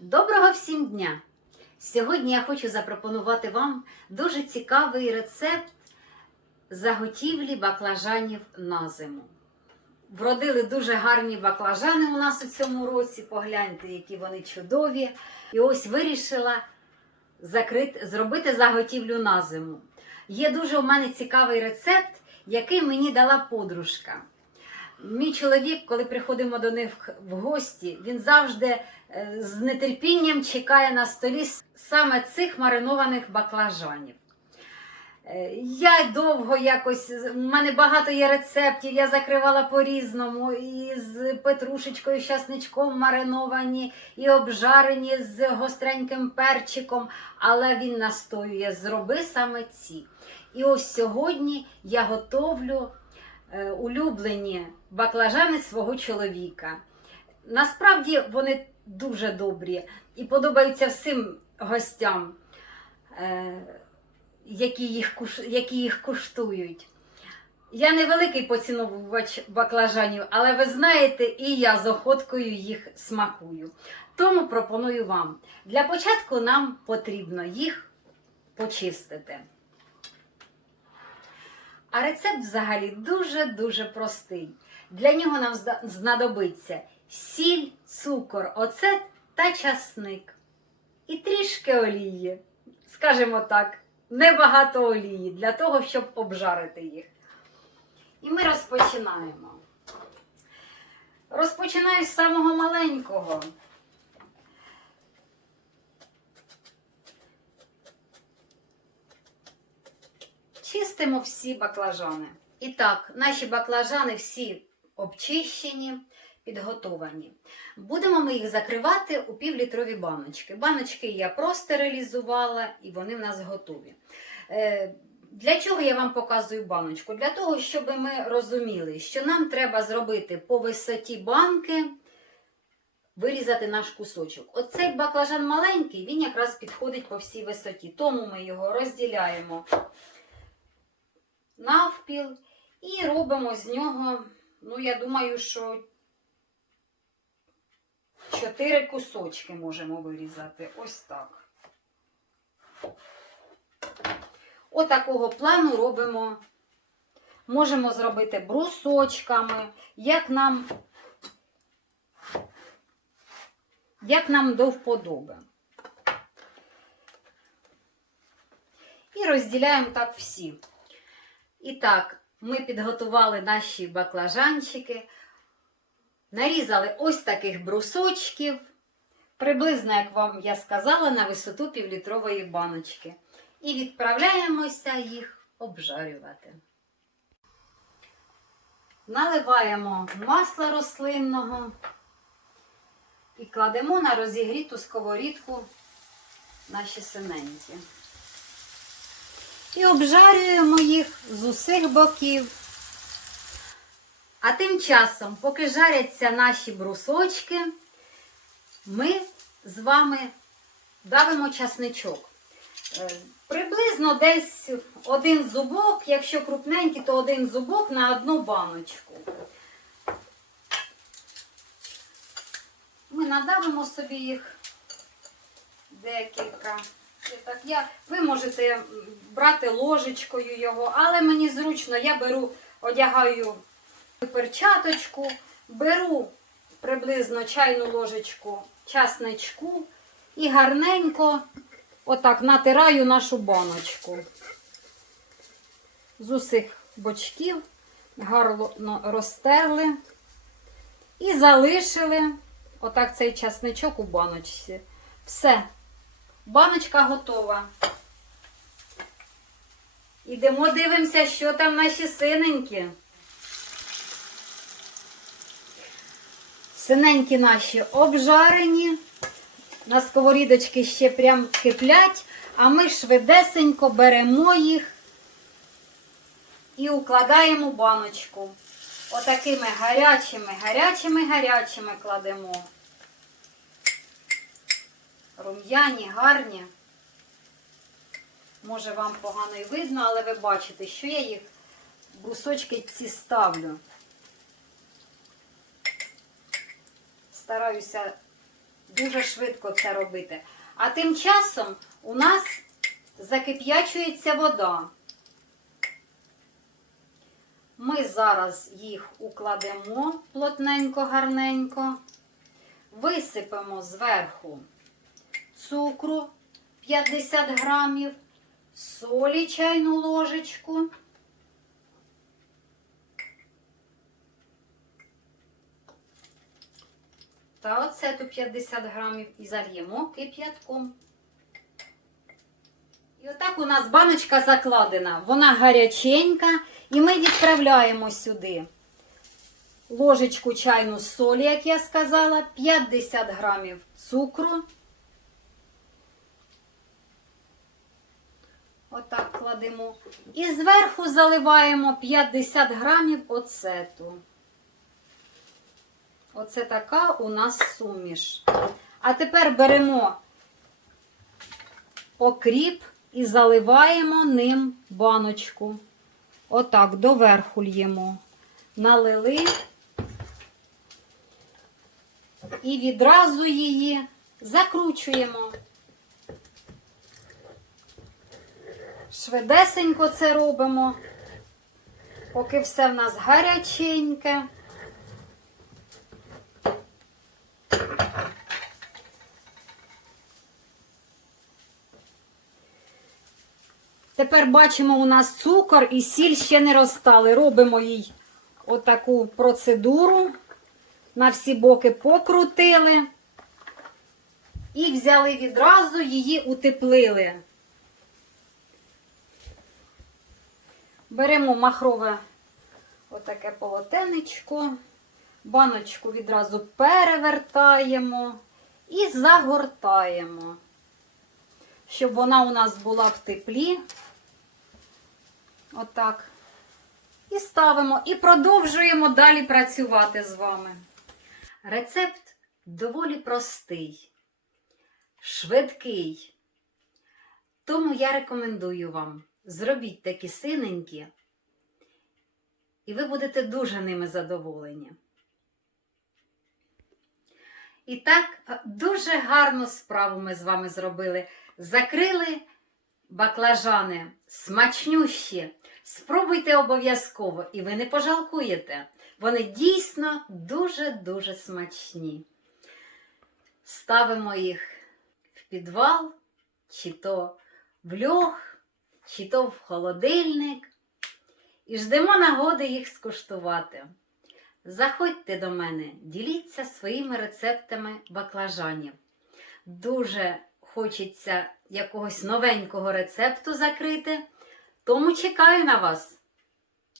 Доброго всім дня! Сьогодні я хочу запропонувати вам дуже цікавий рецепт заготівлі баклажанів на зиму. Вродили дуже гарні баклажани у нас у цьому році. Погляньте, які вони чудові. І ось вирішила закрити, зробити заготівлю на зиму. Є дуже у мене цікавий рецепт, який мені дала подружка. Мій чоловік, коли приходимо до них в гості, він завжди е, з нетерпінням чекає на столі саме цих маринованих баклажанів. Е, Я довго якось, у мене багато є рецептів, я закривала по-різному, і з петрушечкою, щасничком мариновані, і обжарені з гостреньким перчиком, але він настоює, зроби саме ці. І ось сьогодні я готовлю е, улюблені баклажани свого чоловіка. Насправді вони дуже добрі і подобаються всім гостям, е, які їх, які їх куштують. Я не великий поціновувач баклажанів, але ви знаєте, і я з охоткою їх смакую. Тому пропоную вам. Для початку нам потрібно їх почистити. А рецепт взагалі дуже-дуже простий. Для нього нам знадобиться сіль, цукор, оцет та часник. І трішки олії. Скажімо так, небагато олії для того, щоб обжарити їх. І ми розпочинаємо. Розпочинаю з самого маленького. Чистимо всі баклажани. І так, наші баклажани всі обчищені, підготовані. Будемо ми їх закривати у півлітрові баночки. Баночки я простерилізувала і вони в нас готові. Е, Для чого я вам показую баночку? Для того, щоб ми розуміли, що нам треба зробити по висоті банки, вирізати наш кусочок. Оцей баклажан маленький, він якраз підходить по всій висоті. Тому ми його розділяємо навпіл і робимо з нього, ну, я думаю, що чотири кусочки можемо вирізати. Ось так. Отакого плану робимо. Можемо зробити брусочками, як нам, як нам до вподоби. І розділяємо так всі. І так, ми підготували наші баклажанчики, нарізали ось таких брусочків, приблизно, як вам я сказала, на висоту півлітрової баночки. І відправляємося їх обжарювати. Наливаємо масла рослинного і кладемо на розігріту сковорідку наші синенькі. І обжарюємо їх з усіх боків. А тим часом, поки жаряться наші брусочки, ми з вами давимо часничок. Е, Приблизно десь один зубок, якщо крупненький, то один зубок на одну баночку. Ми надавимо собі їх декілька. Так, я, ви можете брати ложечкою його, але мені зручно, я беру, одягаю перчаточку, беру приблизно чайну ложечку часничку і гарненько отак натираю нашу баночку. З усіх бочків гарно розтерли і залишили отак цей часничок у баночці. Все. Баночка готова. Ідемо дивимося, що там наші синенькі. Синенькі наші обжарені. На сковорідочки ще прям киплять, а ми швидесенько беремо їх і укладаємо баночку. Отакими гарячими, гарячими, гарячими кладемо. Рум'яні, гарні. Може вам погано і видно, але ви бачите, що я їх брусочки ці ставлю. Стараюся дуже швидко це робити. А тим часом у нас закип'ячується вода. Ми зараз їх укладемо плотненько, гарненько, висипемо зверху цукру 50 грамів, солі чайну ложечку. Та оцету 50 грамів і зальємо кип'ятком. І отак у нас баночка закладена. Вона гаряченька, і ми відправляємо сюди ложечку чайну солі, як я сказала, 50 грамів цукру. Отак кладемо. І зверху заливаємо 50 грамів оцету. Оце така у нас суміш. А тепер беремо окріп і заливаємо ним баночку. Отак, доверху л'ємо. Налили і відразу її закручуємо. Швидесенько це робимо, поки все в нас гаряченьке. Тепер бачимо, у нас цукор і сіль ще не розстали. Робимо їй отаку процедуру. На всі боки покрутили і взяли відразу її утеплили. Беремо махрове отаке полотенечко, баночку відразу перевертаємо і загортаємо, щоб вона у нас була в теплі. Отак. І ставимо, і продовжуємо далі працювати з вами. Рецепт доволі простий, швидкий. Тому я рекомендую вам зробіть такі синенькі, і ви будете дуже ними задоволені. І так, дуже гарну справу ми з вами зробили. Закрили баклажани смачнющі. Спробуйте обов'язково, і ви не пожалкуєте. Вони дійсно дуже-дуже смачні. Ставимо їх в підвал, чи то в льох, чи то в холодильник. І ждемо нагоди їх скуштувати. Заходьте до мене, діліться своїми рецептами баклажанів. Дуже хочеться якогось новенького рецепту закрити, тому чекаю на вас.